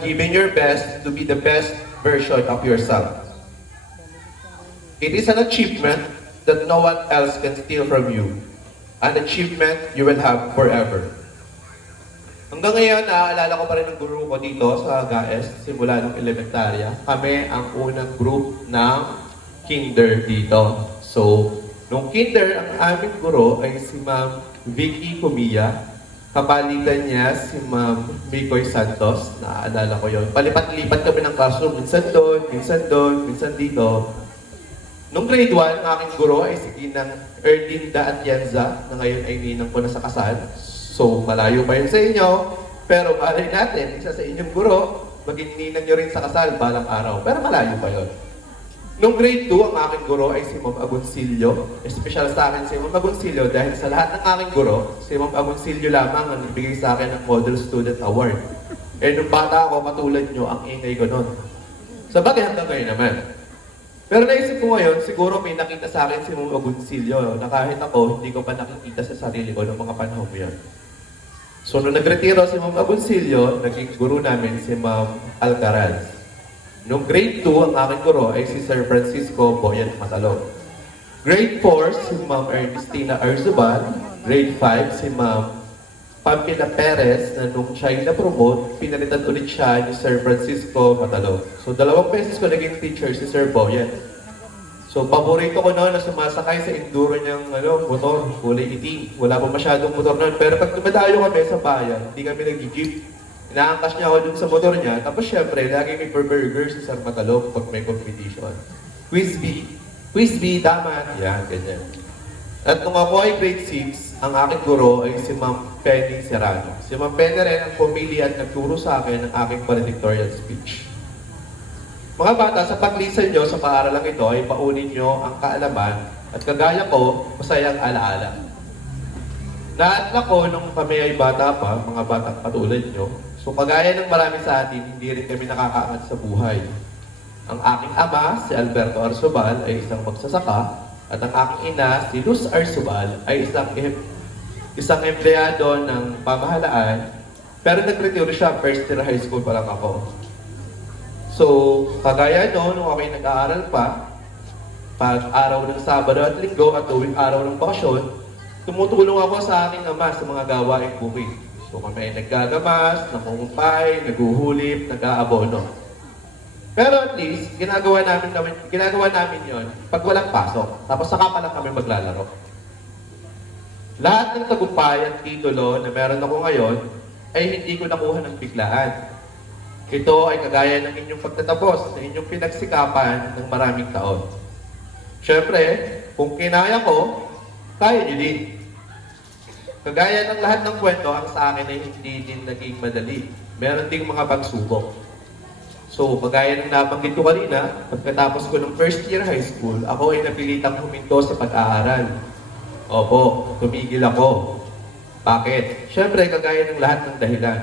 giving your best to be the best version of yourself. It is an achievement that no one else can steal from you. An achievement you will have forever. Hanggang ngayon, naaalala ko pa rin ang guru ko dito sa GAES, simula ng elementarya. Kami ang unang group ng kinder dito. So, nung kinder, ang aming guro ay si Ma'am Vicky Pumilla. Kapalitan niya si Ma'am Mikoy Santos. Naaalala ko yon. Palipat-lipat kami ng classroom. Minsan doon, minsan dito. Nung grade 1, ang aking guro ay si Ginang Erlinda Atienza, na ngayon ay ninang ko na sa kasal. So, malayo pa yun sa inyo. Pero malay natin, isa sa inyong guro, maging ninang nyo rin sa kasal balang araw. Pero malayo pa yun. Nung grade 2, ang aking guro ay si Ma'am Agoncillo. Espesyal sa akin si Ma'am Agoncillo dahil sa lahat ng aking guro, si Ma'am Agoncillo lamang ang nagbigay sa akin ng Model Student Award. Eh, nung bata ako, katulad nyo, ang ingay ko nun. Sa bagay hanggang ngayon naman. Pero naisip ko ngayon, siguro may nakita sa akin si Ma'am Agoncillo na kahit ako, hindi ko pa nakikita sa sarili ko noong mga panahon ko yan. So, nung nagretiro si Ma'am Agoncillo, naging guru namin si Ma'am Alcaraz. Noong grade 2, ang aking guro ay si Sir Francisco Boyan Matalog. Grade 4, si Ma'am Ernestina Arzubal. Grade 5, si Ma'am Pampina Perez, na nung siya ay na-promote, pinalitan ulit siya ni Sir Francisco Matalog. So, 2 beses ko naging teacher si Sir Boyan. So, paborito ko noon na sumasakay sa enduro niyang motor, kulay itim. Wala pa masyadong motor noon. Pero pag dumadayo kami sa bayan, hindi kami nag-jeep. Inaangkas niya ako dun sa motor niya. Tapos syempre, lagi may burger si Sir Matalog pag may competition. Quiz B, daman. Yan, ganyan. At nung ako ay grade 6, ang aking guro ay si Ma'am Penny Serrano. Si Ma'am Penny rin ang pumili at nagturo sa akin ng aking valedictorian speech. Mga bata, sa paglisan nyo sa paaralang ito ay paunin nyo ang kaalaman at kagaya ko, masayang alaala. Naatla ko nung kami ay bata pa, mga bata patulad nyo. So kagaya ng marami sa atin, hindi rin kami nakakaangat sa buhay. Ang aking ama, si Alberto Arzobal, ay isang magsasaka. At ang aking ina, si Luz Arzobal, ay isang empleyado ng pamahalaan. Pero nag-retiro siya, first year high school pa lang ako. So, kagaya no, nung ako'y nag-aaral pa, pag araw ng Sabado at Linggo at tuwing araw ng bakasyon, tumutulong ako sa aking ama sa mga gawaing bukid. So kami ay naggagamas, nangungumpay, naguhulip, nag-aabono. Pero at least, ginagawa namin yon pag walang pasok. Tapos saka pa lang kami maglalaro. Lahat ng tagumpay at titulo na meron ako ngayon ay hindi ko nakuha ng biglaan. Ito ay kagaya ng inyong pagtatapos, ng inyong pinagsikapan ng maraming taon. Siyempre, kung kinaya ko, kaya niyo din. Kagaya ng lahat ng kwento, ang sa akin ay hindi din naging madali. Meron ding mga pagsubok. So, kagaya ng nabanggit ko kanina, pagkatapos ko ng first year high school, ako ay napilitang huminto sa pag-aaral. Opo, tumigil ako. Bakit? Siyempre, kagaya ng lahat ng dahilan.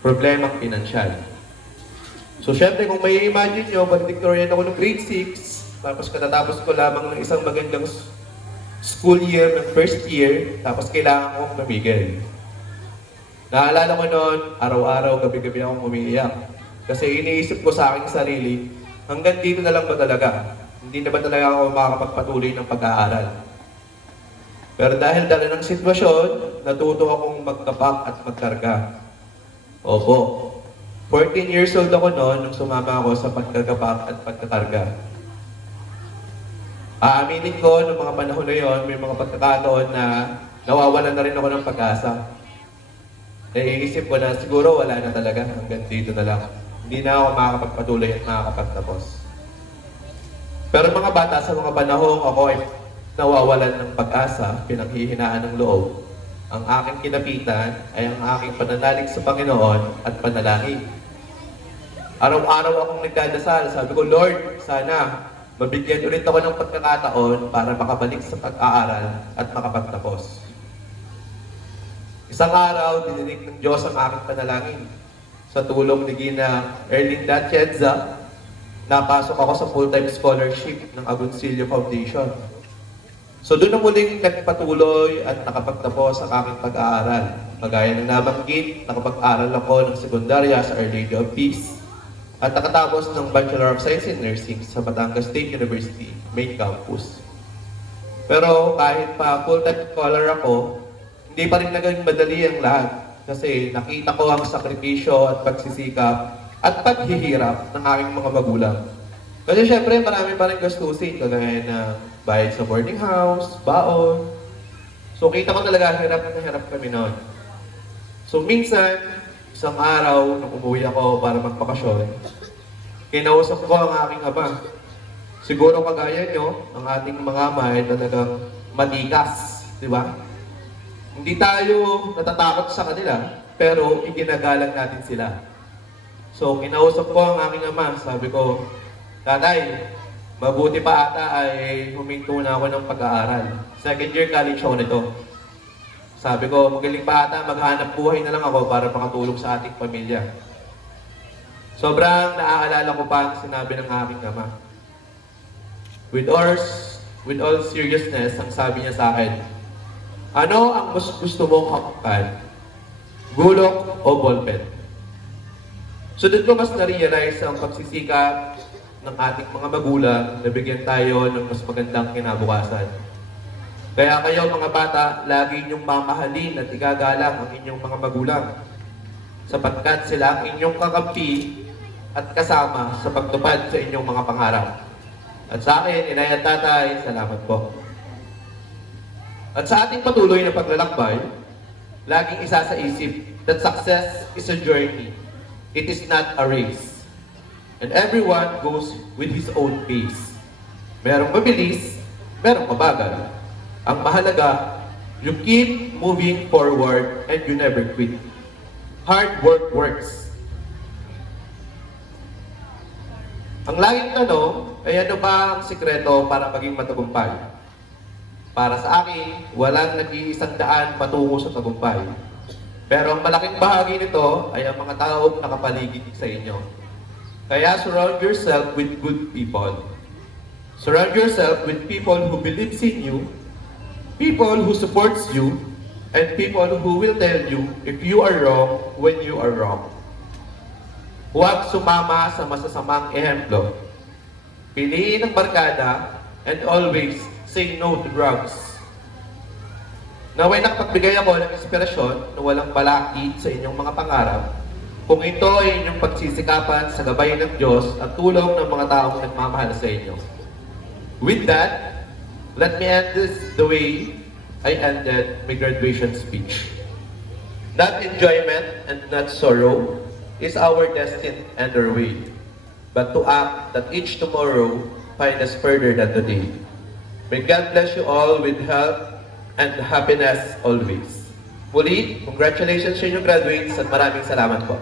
Problemang pinansyal. So, siyempre, kung may imagine nyo, valedictorian ako ng grade 6, tapos katatapos ko lamang ng isang magandang school year ng first year, tapos kailangan kong tumigil. Naalala ko noon, araw-araw, gabi-gabi akong umiiyak. Kasi iniisip ko sa aking sarili, hanggang dito na lang ba talaga? Hindi na ba talaga ako makakapagpatuloy ng pag-aaral? Pero dahil dala ng sitwasyon, natuto akong magkapak at magkarga. Opo, 14 years old ako noon nung sumama ako sa pagkakapak at pagkakarga. Aaminin ko, noong mga panahon na yon, may mga pagkakataon na nawawalan na rin ako ng pag-asa. Naiisip ko na siguro wala na talaga, hanggang dito na lang. Hindi na ako makakapagpatuloy at makakapagtapos. Pero mga bata, sa mga panahon ako ay nawawalan ng pag-asa, pinanghihinaan ng loob. Ang aking kinapitan ay ang aking pananalig sa Panginoon at panalangin. Araw-araw akong nagdadasal. Sabi ko, Lord, sana mabigyan ulit ako ng pagkakataon para makabalik sa pag-aaral at makapagtapos. Isang araw, dininig ng Diyos ang aking panalangin. Sa tulong ni Gina Erlinda Atienza, napasok ako sa full-time scholarship ng Agoncillo Foundation. So doon na muling nagpatuloy at nakapagtapos ang aking pag-aaral. Magaya ng nabanggit, nakapag-aral ako ng sekundarya sa Our Lady of Peace at nakatapos ng Bachelor of Science in Nursing sa Batangas State University, main campus. Pero kahit pa full-time scholar ako, hindi pa rin naging madali ang lahat kasi nakita ko ang sakripisyo at pagsisikap at paghihirap ng aking mga magulang. Kasi syempre marami pa rin gastusin kagaya na bayad sa boarding house, baon. So kita ko talaga hirap na hirap kami noon. So minsan, isang araw nung umuwi ako para magpakasyon, kinausap ko ang aking ama. Siguro kagaya nyo, ang ating mga ama ay talagang matikas, di ba? Hindi tayo natatakot sa kanila, pero iginagalang natin sila. So kinausap ko ang aking ama, sabi ko, Tatay, mabuti pa ata ay huminto na ako ng pag-aaral. Second year college ako nito. Sabi ko, magaling pa ata, maghanap buhay na lang ako para makatulong sa ating pamilya. Sobrang naaalala ko pa ang sinabi ng aking ama. With all seriousness, ang sabi niya sa akin, ano ang mas gusto mong hakukan? Gulok o ballpen? So doon ko mas na-realize ang pagsisikap ng ating mga magulang na bigyan tayo ng mas magandang kinabukasan. Kaya kayo mga bata, lagi inyong mamahalin at igagalang ang inyong mga magulang sapagkat sila ang inyong kakampi at kasama sa pagtupad sa inyong mga pangarap. At sa akin, inay at tatay, salamat po. At sa ating patuloy na paglalakbay, laging isa sa isip that success is a journey. It is not a race. And everyone goes with his own pace. Merong mabilis, merong mabagal. Ang mahalaga, you keep moving forward and you never quit. Hard work works. Ang laging tanong ay ano ba ang sikreto para maging matagumpay? Para sa akin, walang nag-iisang daan patungo sa tagumpay. Pero ang malaking bahagi nito ay ang mga taong nakapaligid sa inyo. Kaya surround yourself with good people. Surround yourself with people who believes in you, people who supports you, and people who will tell you if you are wrong when you are wrong. Huwag sumama sa masasamang ehemplo. Piliin ang barkada and always say no to drugs. Naway nakapagbigay ako ng inspirasyon na walang balakid sa inyong mga pangarap. Kung ito ay inyong pagsisikapan sa gabay ng Diyos at tulong ng mga taong nagmamahal sa inyo. With that, let me end this the way I ended my graduation speech. Not enjoyment and not sorrow is our destiny and our way, but to act that each tomorrow find us further than today. May God bless you all with health and happiness always. Muli, congratulations sa inyong graduates at maraming salamat po.